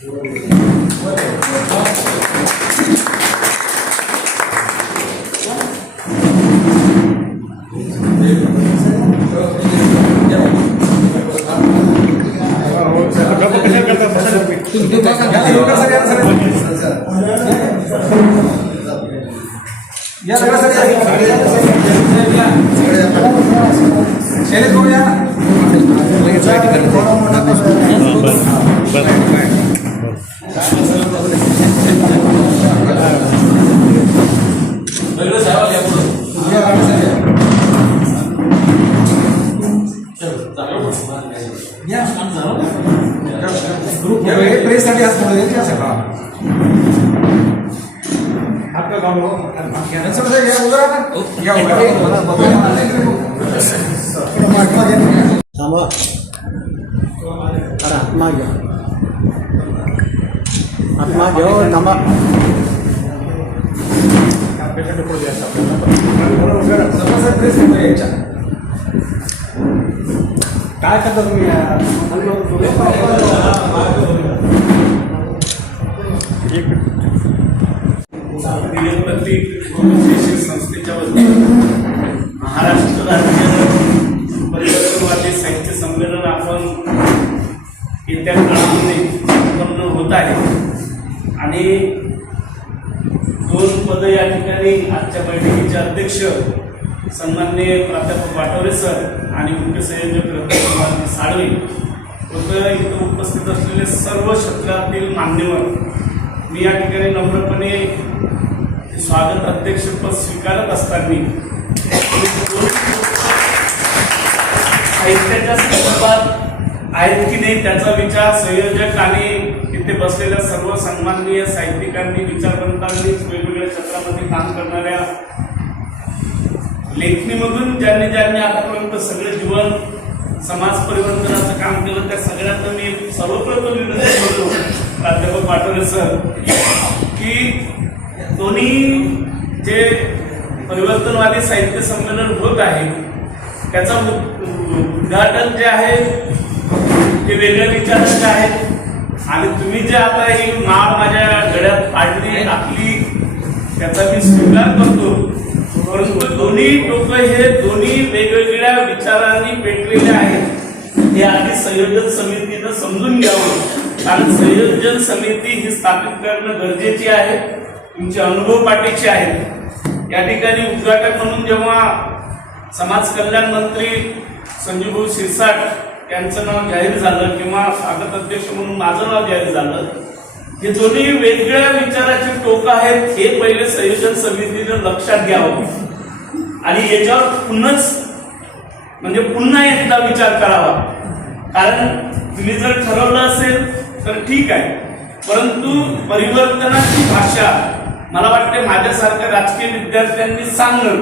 काय करता तुम्ही संस्थेच्या वतीने महाराष्ट्र राज्य परिवर्तनवादी साहित्य संमेलन आपण येत्या काळामध्ये संपन्न होत आहे आणि 2 पद या ठिकाणी आजच्या बैठकीचे अध्यक्ष सन्माननीय प्राध्यापक वाटोरे सर आणि मुख्य संयोजक रत्नकुमार साळवे व इथं उपस्थित असलेले सर्व क्षेत्रातील मान्यवर, मी या ठिकाणी नम्रपणे स्वागत अध्यक्षपद स्वीकारत असताना साहित्याच्या संदर्भात आहेत की नाही त्याचा विचार संयोजक आणि तिथे बसलेल्या सर्व सन्माननीय साहित्यिकांनी, विचारवंतांनी, वेगवेगळ्या क्षेत्रामध्ये काम करणाऱ्या लेखणीमधून ज्यांनी आतापर्यंत सगळे जीवन समाज परिवर्तनाचं काम केलं त्या सगळ्यांना मी सर्वप्रथम विनंती करतो प्राध्यापक वाटोरे सर की दोन्ही जे परिवर्तनवादी साहित्य संमेलन होत आहे त्याचं उद्घाटन जे आहे ते वेगळ्या विचारांचे आहेत आणि तुम्ही जे आता ही माळ माझ्या गळ्यात पाडली टाकली त्याचा मी स्वीकार करतो, परंतु दोन्ही टोकं हे दोन्ही वेगवेगळ्या विचारांनी पेटलेले आहेत हे आधी संयोजन समितीनं समजून घ्यावं, कारण संयोजन समिती ही स्थापित करणं गरजेची आहे, तुमचे अनुभव पाठीचे आहेत। या ठिकाणी उद्घाटक म्हणून जेव्हा समाज कल्याण मंत्री संजूभाऊ शिरसाट यांचं नाव जाहीर झालं किंवा स्वागत अध्यक्ष म्हणून माझं नाव जाहीर झालं, हे दोन्ही वेगवेगळ्या विचाराचे टोक आहेत हे पहिले संयोजन समितीनं लक्षात घ्यावं आणि याच्यावर पुन्हा एकदा विचार करावा, कारण तुम्ही जर ठरवलं असेल तर ठीक आहे, परंतु परिवर्तनाची भाषा मला वाटते माझ्यासारख्या राजकीय विद्यार्थ्यांनी सांगणं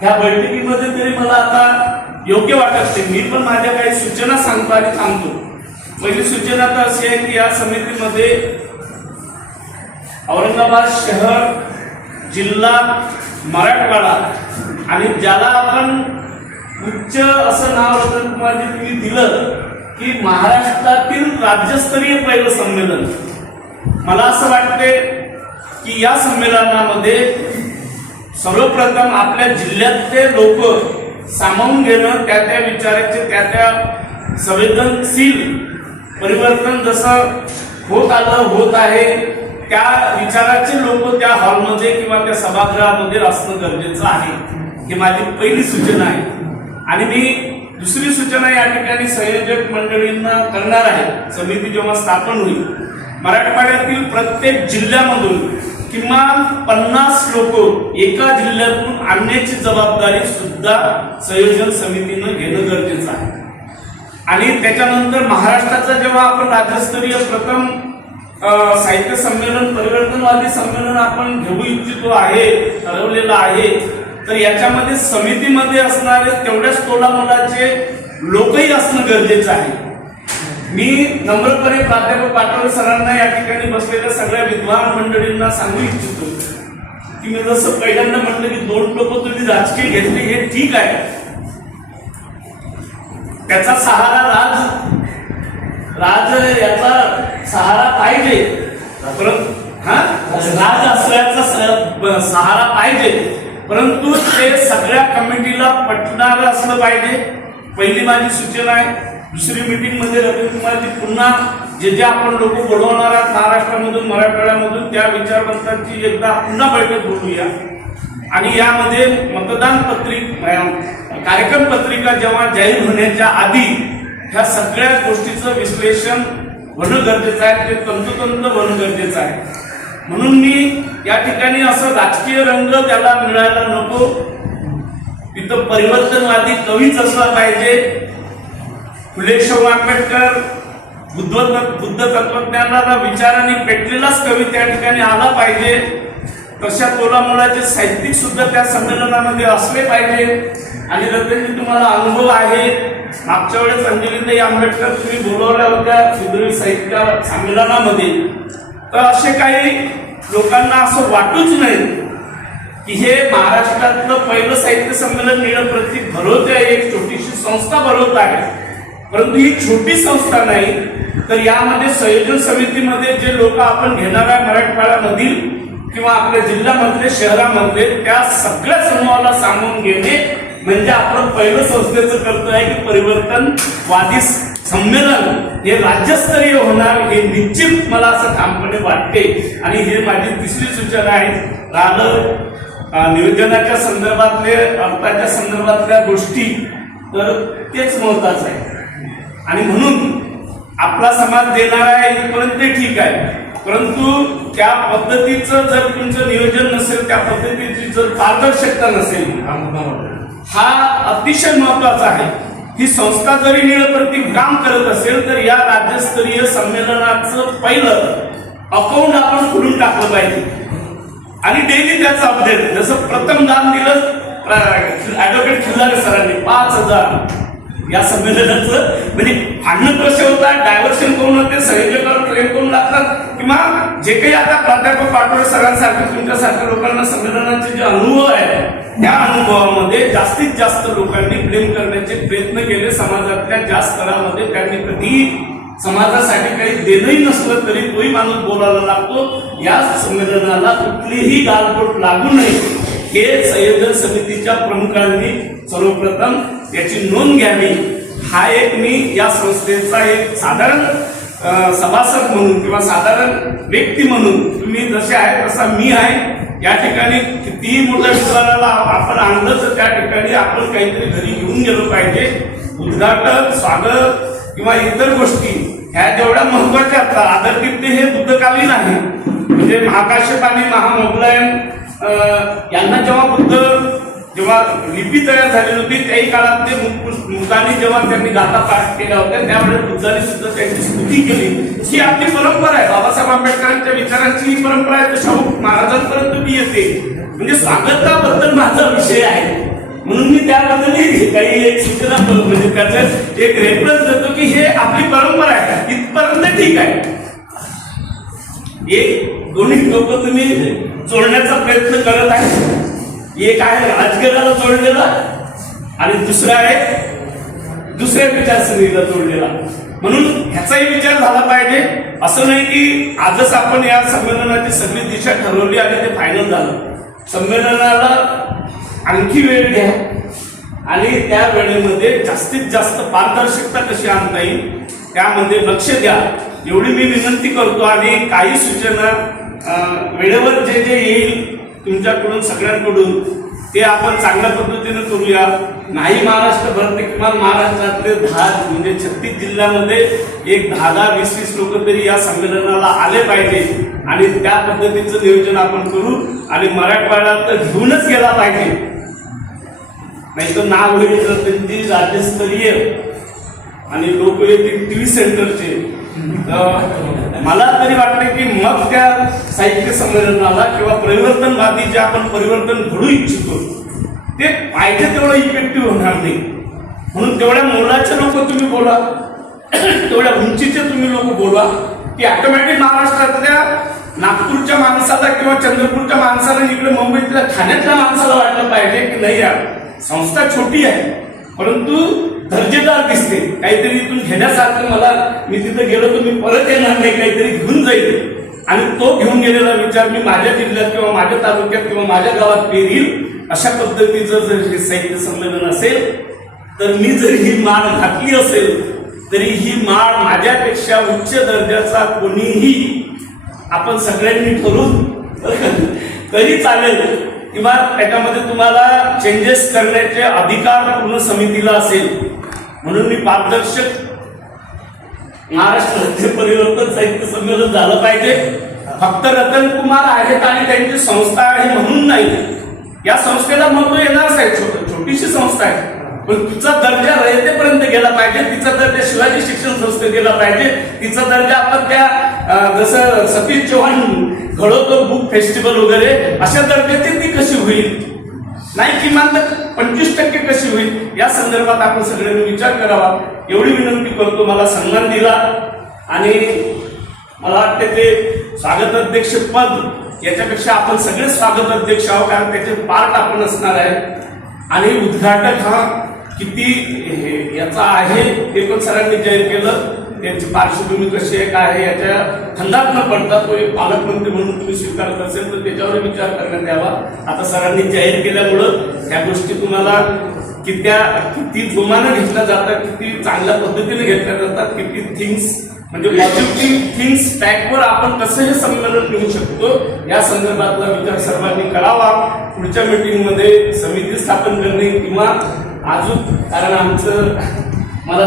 ह्या बैठकीमध्ये तरी मला आता योग्य वाटत नाही। मी पण माझ्या काही सूचना सांगतो आणि थांबतो। पहिली सूचना तर अशी आहे की या समितीमध्ये औरंगाबाद शहर, जिल्हा, मराठवाडा आणि ज्याला आपण उच्च असं नाव रत्नकुमारजी तुम्ही दिलं की महाराष्ट्रातील राज्यस्तरीय पहिलं संमेलन, मला असं वाटते की या संमेलनामध्ये सर्वप्रथम आपल्या जिल्ह्यातले लोक सामावून घेणं, त्या विचाराचे त्या संवेदनशील परिवर्तन जसं होत आहे त्या विचाराचे लोक त्या हॉलमध्ये किंवा त्या सभागृहामध्ये असणं गरजेचं आहे, ही माझी पहिली सूचना आहे। आणि मी दुसरी सूचना या ठिकाणी संयोजक मंडळींना करणार आहे, समिती जेव्हा स्थापन होईल मराठवाड्यातील प्रत्येक जिल्ह्यामधून किमान 50 लोक एका जिल्ह्यातून आणण्याची जबाबदारी सुद्धा संयोजन समितीनं घेणं गरजेचं आहे। आणि त्याच्यानंतर महाराष्ट्राचं जेव्हा आपण राज्यस्तरीय प्रथम साहित्य संमेलन, परिवर्तनवादी संमेलन आपण घेऊ इच्छितो आहे, ठरवलेलं आहे, तर याच्यामध्ये समितीमध्ये असणारे तेवढ्याच तोलामोलाचे लोकही असणं गरजेचं आहे। मी नम्रपणे प्राध्यापक वाटोरे सरांना या ठिकाणी बसलेल्या सगळ्या विद्वान मंडळींना सांगू इच्छितो की मी जसं पहिल्यांदा म्हटलं की 2 लोक तुम्ही राजकीय घेतले हे ठीक आहे, त्याचा सहारा राज याचा सहारा पाहिजे, परंतु राज असल्याचा सहारा पाहिजे, परंतु ते सगळ्या कमिटीला पटणारं असलं पाहिजे. पहिली माझी सूचना आहे. दुसरी मीटिंग मध्ये रविकुमारजी पुन्हा जे आपण लोक बोलवणार आहात महाराष्ट्रामधून मराठवाड्यामधून त्या विचारवंतांची एकदा पुन्हा बैठक बोलूया आणि यामध्ये मतदान कार्यक्रम पत्रिका जेव्हा जाहीर होण्याच्या आधी ह्या सगळ्या गोष्टीचं विश्लेषण होणं गरजेचं आहे, ते तंतोतंत होणं गरजेचं आहे. म्हणून मी या ठिकाणी असं राजकीय रंग त्याला मिळायला नको. तिथं परिवर्तनवादी कवीच असला पाहिजे. फुले शाहू आंबेडकर बुद्ध तत्वज्ञानाला विचारांनी पेटलेलाच कवी त्या ठिकाणी आला पाहिजे. तशा तोलामोलाचे साहित्यिक सुद्धा त्या संमेलनामध्ये असले पाहिजे. आणि रतनजी तुम्हाला अनुभव आहे, मागच्या वेळेस अंजलीताई आंबेडकर तुम्ही बोलवल्या होत्या विद्रोही साहित्य संमेलनामध्ये, तर असे काही लोकांना असं वाटूच नाही की हे महाराष्ट्रातलं पहिलं साहित्य संमेलन नीळप्रतीक भरवते आहे, एक छोटीशी संस्था भरवत आहे. परंतु ही छोटी संस्था नाही, तर यामध्ये संयोजन समितीमध्ये जे लोक आपण घेणार आहे मराठवाड्यामधील किंवा आपल्या जिल्ह्यामधले शहरामधले त्या सगळ्या समूहाला सांगून घेणे म्हणजे आपण पहिलं संस्थेचं कर्तव्य आहे की परिवर्तनवादी संमेलन हे राज्यस्तरीय होणार हे निश्चित मला असं ठामपणे वाटते. आणि हे माझी तिसरी सूचना आहे. राहिलं नियोजनाच्या संदर्भातले अर्थाच्या संदर्भातल्या गोष्टी तर तेच महत्वाचं आहे. आणि म्हणून आपला समाज देणार आहे इथपर्यंत ते ठीक आहे, परंतु त्या पद्धतीचं जर तुमचं नियोजन नसेल, त्या पद्धतीची जर पारदर्शकता नसेल, हा अतिशय महत्वाचा आहे. ही संस्था जरी नीळप्रतीक काम करत असेल तर या राज्यस्तरीय संमेलनाचं पहिलं अकाउंट आपण खोलून टाकलं पाहिजे आणि डेली त्याचं अपडेट. जसं प्रथम दान दिलं ऍडव्होकेट खिल्लारे सरांनी 5,000 या संमेलनाचं, म्हणजे भांडण कसे होतात, डायव्हर्शन करून होते, संयोजकावर प्रेम करून लागतात किंवा जे काही आता प्राध्यापक पाटोळे सरांसारख्या तुमच्यासारख्या लोकांना संमेलनाचे जे अनुभव आहे त्या अनुभवामध्ये जास्तीत जास्त लोकांनी प्रेम करण्याचे प्रयत्न केले. समाजातल्या ज्या स्तरामध्ये त्यांनी कधी समाजासाठी काही देणंही नसलं तरी तोही माणूस बोलायला लागतो. या संमेलनाला कुठलीही गालबोट लागू नये हे संयोजन समितीच्या प्रमुखांनी सर्वप्रथम याची नोंद घ्यावी. हा एक मी या संस्थेचा एक साधारण सभासद म्हणून किंवा साधारण व्यक्ती म्हणून, तुम्ही जसे आहे तसा मी आहे. या ठिकाणी कितीही मोठ्या विद्वानाला आपण आणलं तर त्या ठिकाणी आपण काहीतरी घरी घेऊन गेलो पाहिजे. उद्घाटन, स्वागत किंवा इतर गोष्टी ह्या जेवढ्या महत्वाच्या असतात. आदरदीप्ती हे बुद्धकालीन आहे, म्हणजे महाकाश्यप आणि महामोगलायन यांना जेव्हा लिपी तयार झाली होती त्याही काळात ते मुखांनी जेव्हा त्यांनी गाथा पाठ केल्या होत्या त्यावेळेस बुद्धांनी सुद्धा त्यांची स्तुती केली. ही आपली परंपरा आहे. बाबासाहेब आंबेडकरांच्या विचारांची ही परंपरा आहे. तर शाहू महाराजांपर्यंत मी येते, म्हणजे स्वागताबद्दल माझा विषय आहे म्हणून मी त्याबद्दल काही एक सूचना म्हणजे त्याचं एक रेफरन्स देतो की हे आपली परंपरा आहे, इथपर्यंत ठीक आहे. एक दोन्ही लोक तुम्ही जोडण्याचा प्रयत्न करत आहे. एक आहे राजकारणाला जोडलेला आणि दुसरा आहे दुसऱ्या विचारसरणीला जोडलेला. म्हणून ह्याचाही विचार झाला पाहिजे. असं नाही की आजच आपण या संमेलनाची सगळी दिशा ठरवली आणि ते फायनल झालं. संमेलनाला आणखी वेळ घ्या आणि त्या वेळेमध्ये जास्तीत जास्त पारदर्शकता कशी आणता येईल त्यामध्ये लक्ष द्या एवढी मी विनंती करतो. आणि काही सूचना वेळेवर जे जे येईल तुमच्याकडून सगळ्यांकडून ते आपण चांगल्या पद्धतीने करूया. नाही महाराष्ट्रभर ते किमान महाराष्ट्रातले 10 म्हणजे 36 जिल्ह्यामध्ये एक 10-20 लोक तरी या संमेलनाला आले पाहिजे आणि त्या पद्धतीचं नियोजन आपण करू. आणि मराठवाड्यात तर घेऊनच गेला पाहिजे, नाही तर नाव होईल तर त्यांची राज्यस्तरीय आणि लोक येतील टीव्ही सेंटरचे. मला तरी वाटतं की मग त्या साहित्य संमेलनाला किंवा परिवर्तनवादी जे आपण परिवर्तन घडू इच्छितो ते पाहिजे तेवढं इफेक्टिव्ह होणार नाही. म्हणून तेवढ्या मोलाचे लोक तुम्ही बोला, तेवढ्या उंचीचे तुम्ही लोक बोला की ऑटोमॅटिक महाराष्ट्रातल्या नागपूरच्या माणसाला किंवा चंद्रपूरच्या माणसाला इकडे मुंबईतल्या ठाण्यातल्या माणसाला वाटलं पाहिजे की नाही यार संस्था छोटी आहे परंतु दर्जेदार दिसते, काहीतरी इथून घेण्यासारखं, मला मी तिथं गेलो तर मी परत येणार नाही, काहीतरी घेऊन जाईल. आणि तो घेऊन गेलेला विचार मी माझ्या जिल्ह्यात किंवा माझ्या तालुक्यात किंवा माझ्या गावात पेरील, अशा पद्धतीचं जर हे साहित्य संमेलन असेल तर मी जर ही माळ घातली असेल तरी ही माळ माझ्यापेक्षा उच्च दर्जाचा कोणीही आपण सगळ्यांनी ठरवून तरी चालेल, किंवा त्याच्यामध्ये तुम्हाला चेंजेस करण्याचे अधिकार पूर्ण समितीला असेल. म्हणून मी पारदर्शक महाराष्ट्र राज्य परिवर्तन साहित्य संमेलन झालं पाहिजे. फक्त रतन कुमार आहेत आणि त्यांची संस्था आहे म्हणून नाही, या संस्थेला महत्व येणारच आहे. छोटीशी संस्था आहे, पण तिचा दर्जा रयतेपर्यंत गेला पाहिजे, तिचा दर्जा शिवाजी शिक्षण संस्थेत गेला पाहिजे, तिचा दर्जा आपण त्या जसं सतीश चव्हाण घडवतो बुक फेस्टिवल वगैरे अशा दर्जाची ती कशी होईल, नाही किमान तर 25% कशी होईल, या संदर्भात आपण सगळ्यांनी विचार करावा एवढी विनंती करतो. मला सन्मान दिला आणि मला वाटते ते स्वागत अध्यक्ष पद याच्यापेक्षा आपण सगळे स्वागत अध्यक्ष आहोत, कारण त्याचे पार्ट आपण असणार आहे. आणि उद्घाटक हा किती याचा आहे ते पण सरांनी जाहीर केलं. त्यांची पार्श्वभूमी कशी आहे काय आहे याच्या खंडात न पडता तो एक पालकमंत्री म्हणून तुम्ही स्वीकारत असेल तर त्याच्यावर विचार करण्यात यावा. आता सरांनी जाहीर केल्यामुळं ह्या गोष्टी तुम्हाला किती जोमानं घेतल्या जातात, किती चांगल्या पद्धतीने घेतल्या जातात, किती थिंग्स म्हणजे पॉझिटिव्ह थिंग्स ट्रॅकवर आपण कसं हे संमेलन घेऊ शकतो या संदर्भातला विचार सर्वांनी करावा. पुढच्या मीटिंगमध्ये समिती स्थापन करणे किंवा अजून, कारण आमचं मला